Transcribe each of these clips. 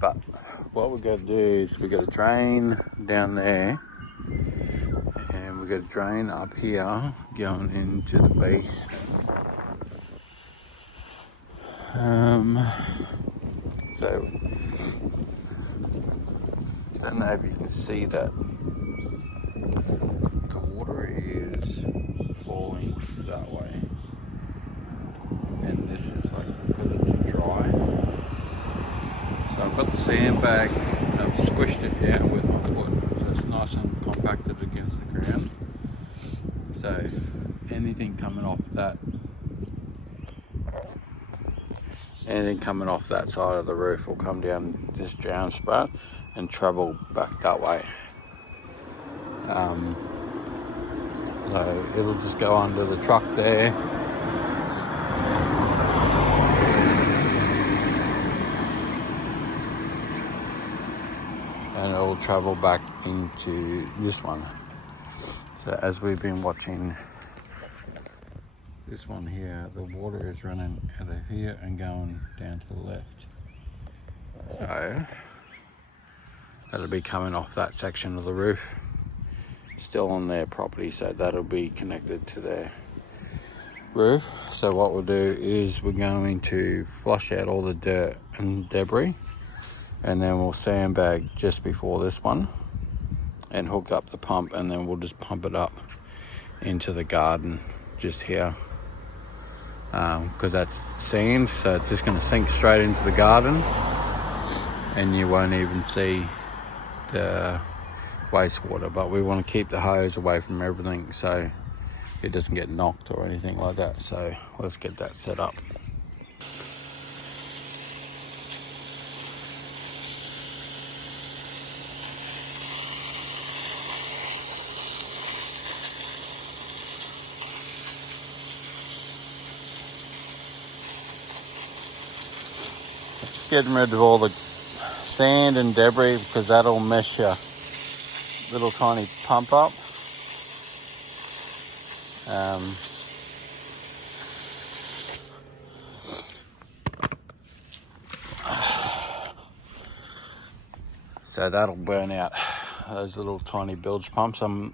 But what we're going to do is we're going to drain down there, and we're going to drain up here going into the base. So I don't know if you can see that the water is falling that way, and this is like because it's dry. So I've got the sandbag and I've squished it down with my foot, so it's nice and compacted against the ground. So anything coming off that side of the roof will come down this drown spout and travel back that way. So it'll just go under the truck there. And it'll travel back into this one. So as we've been watching this one here, the water is running out of here and going down to the left. So that'll be coming off that section of the roof, still on their property, so that'll be connected to their roof. So what we'll do is we're going to flush out all the dirt and debris, and then we'll sandbag just before this one and hook up the pump, and then we'll just pump it up into the garden just here, because that's sand, so it's just going to sink straight into the garden and you won't even see the wastewater. But we want to keep the hose away from everything so it doesn't get knocked or anything like that. So let's get that set up. Getting rid of all the sand and debris, because that'll mess your little tiny pump up. So that'll burn out those little tiny bilge pumps. So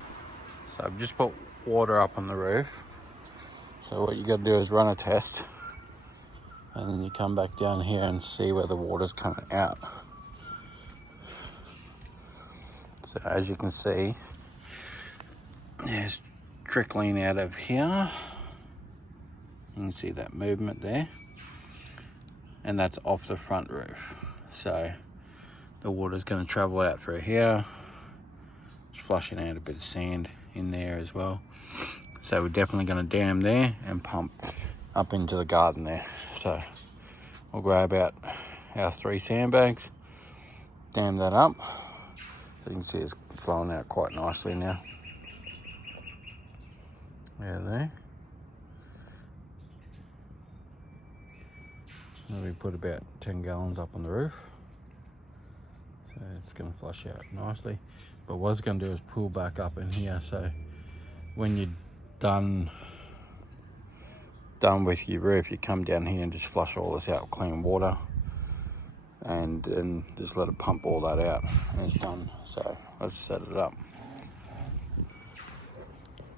I've just put water up on the roof. So what you got to do is run a test, and then you come back down here and see where the water's coming out. So as you can see, it's trickling out of here. You can see that movement there, and that's off the front roof. So the water's going to travel out through here, just flushing out a bit of sand in there as well. So we're definitely going to dam there and pump up into the garden there. So we'll grab out our 3 sandbags, dam that up. So you can see it's flowing out quite nicely now. There. And we put about 10 gallons up on the roof. So it's going to flush out nicely. But what it's going to do is pull back up in here. So when you're done with your roof, you come down here and just flush all this out with clean water, and then just let it pump all that out, and it's done. So let's set it up.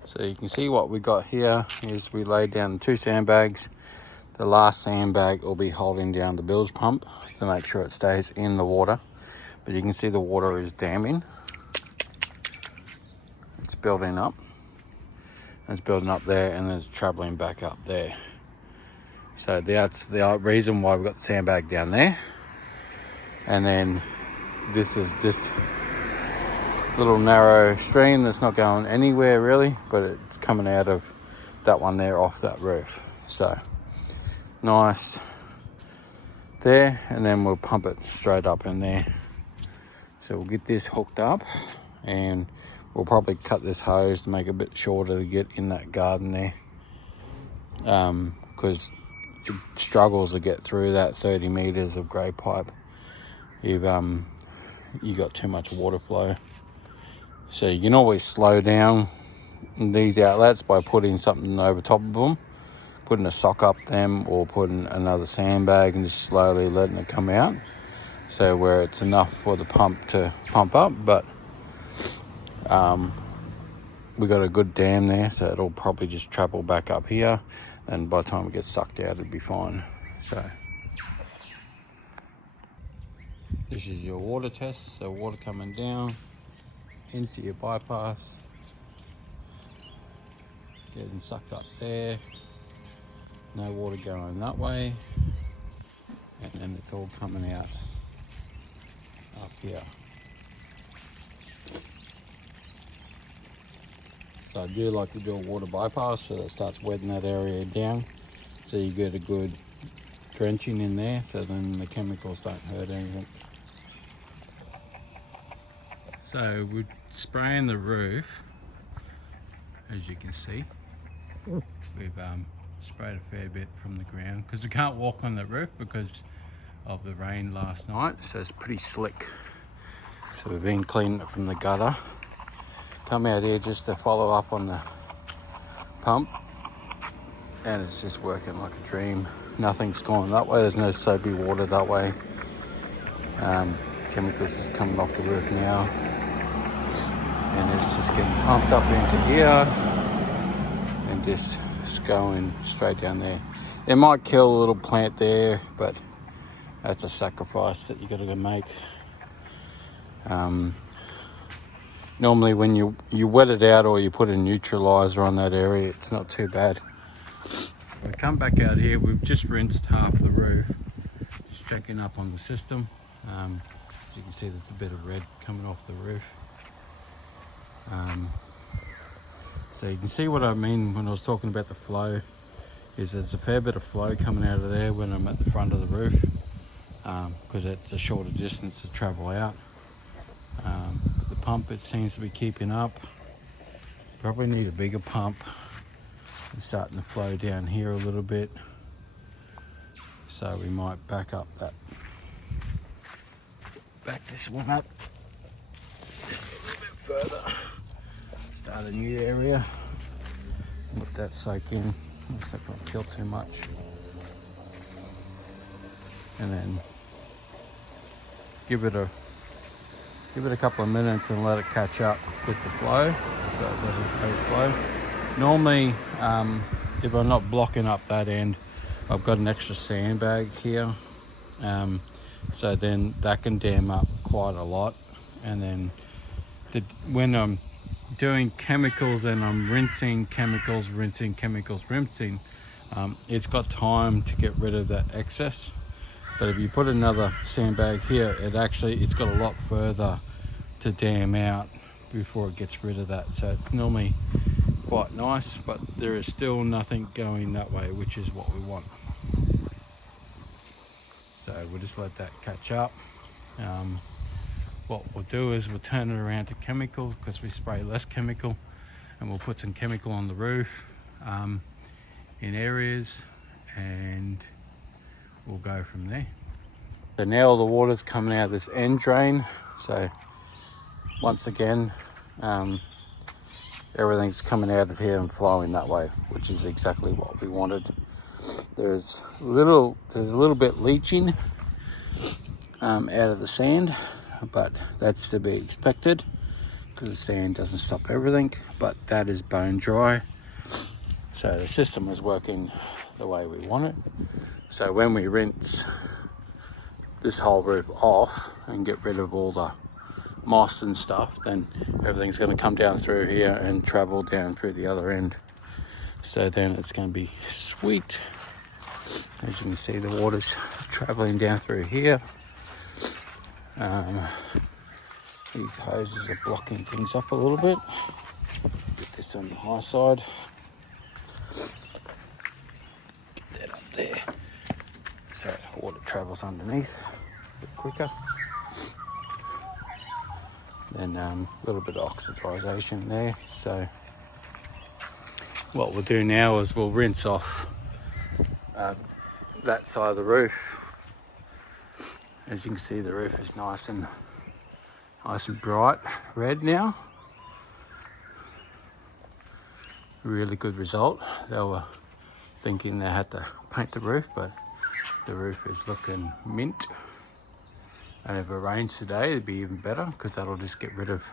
So you can see what we got here is we laid down 2 sandbags. The last sandbag will be holding down the bilge pump to make sure it stays in the water. But you can see the water is damming. It's building up. It's building up there, and then it's traveling back up there. So that's the reason why we've got the sandbag down there. And then this is just a little narrow stream that's not going anywhere really, but it's coming out of that one there off that roof. So nice there, and then we'll pump it straight up in there. So we'll get this hooked up, and we'll probably cut this hose to make it a bit shorter to get in that garden there, because it struggles to get through that 30 meters of grey pipe. You got too much water flow. So you can always slow down these outlets by putting something over top of them, putting a sock up them, or putting another sandbag and just slowly letting it come out. so where it's enough for the pump to pump up, but we got a good dam there, so it'll probably just travel back up here, and by the time it gets sucked out, it'll be fine. So this is your water test, so water coming down into your bypass, getting sucked up there, no water going that way, and then it's all coming out up here. So I do like to do a water bypass so that it starts wetting that area down, so you get a good drenching in there, so then the chemicals don't hurt anything. So we're spraying the roof, as you can see. We've sprayed a fair bit from the ground because we can't walk on the roof because of the rain last night, so it's pretty slick. So we've been cleaning it from the gutter. Come out here just to follow up on the pump, and it's just working like a dream. Nothing's going that way, there's no soapy water that way. Chemicals is coming off the roof now, and it's just getting pumped up into here and just going straight down there. It might kill a little plant there, but that's a sacrifice that you got to go make. Normally when you wet it out or you put a neutralizer on that area, it's not too bad. We come back out here, we've just rinsed half the roof, just checking up on the system. As you can see, there's a bit of red coming off the roof. So you can see what I mean when I was talking about the flow, is there's a fair bit of flow coming out of there when I'm at the front of the roof, because it's a shorter distance to travel out. The pump, it seems to be keeping up. Probably need a bigger pump. It's starting to flow down here a little bit, so we might back this one up just a little bit further, start a new area, let that soak in, it's not going to kill too much, and then give it a couple of minutes and let it catch up with the flow so it doesn't overflow. Normally, if I'm not blocking up that end, I've got an extra sandbag here, so then that can dam up quite a lot. And then when I'm doing chemicals and I'm rinsing chemicals, it's got time to get rid of that excess. But if you put another sandbag here, it's got a lot further to dam out before it gets rid of that. So it's normally quite nice, but there is still nothing going that way, which is what we want. So we'll just let that catch up. What we'll do is we'll turn it around to chemical, because we spray less chemical, and we'll put some chemical on the roof in areas, and we'll go from there. So now all the water's coming out of this end drain, so once again everything's coming out of here and flowing that way, which is exactly what we wanted. There's a little bit leaching out of the sand, but that's to be expected because the sand doesn't stop everything, but that is bone dry. So the system is working the way we want it. So when we rinse this whole roof off and get rid of all the moss and stuff, then everything's going to come down through here and travel down through the other end. So then it's going to be sweet. As you can see, the water's traveling down through here. These hoses are blocking things up a little bit. Get this on the high side. Get that up there, so water travels underneath a bit quicker. Then a little bit of oxidization there. So what we'll do now is we'll rinse off that side of the roof. As you can see, the roof is nice and bright red now. Really good result. They were thinking they had to paint the roof, but the roof is looking mint. And if it rains today, it'd be even better, because that'll just get rid of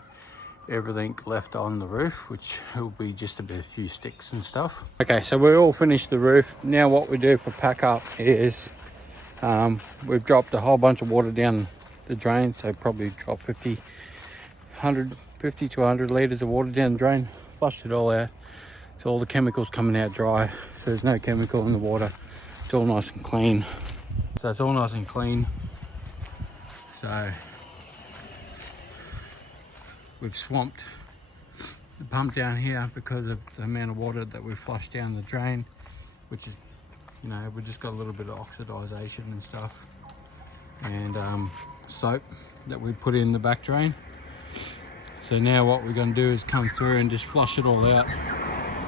everything left on the roof, which will be just a few sticks and stuff. Okay, so we all finished the roof. Now what we do for pack up is we've dropped a whole bunch of water down the drain, so probably drop 50 to 100 litres of water down the drain, flushed it all out, so all the chemicals coming out dry, so there's no chemical in the water. It's all nice and clean. So it's all nice and clean. So we've swamped the pump down here because of the amount of water that we flushed down the drain, which is, you know, we just got a little bit of oxidization and stuff, and soap that we put in the back drain. So now what we're going to do is come through and just flush it all out,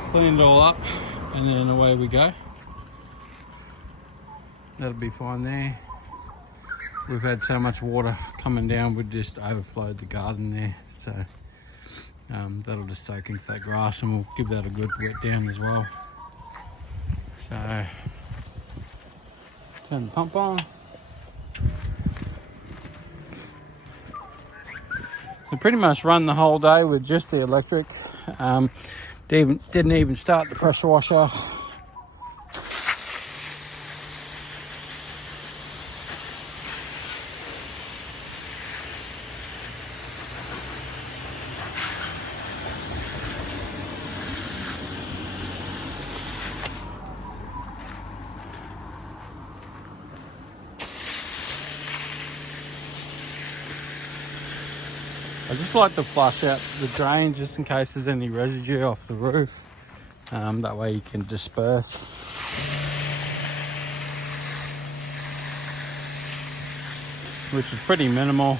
clean it all up, and then away we go. That'll be fine there. We've had so much water coming down, we just overflowed the garden there, so that'll just soak into that grass, and we'll give that a good wet down as well. So turn the pump on. We pretty much run the whole day with just the electric. Didn't even start the pressure washer. I just like to flush out the drain just in case there's any residue off the roof. That way you can disperse. Which is pretty minimal.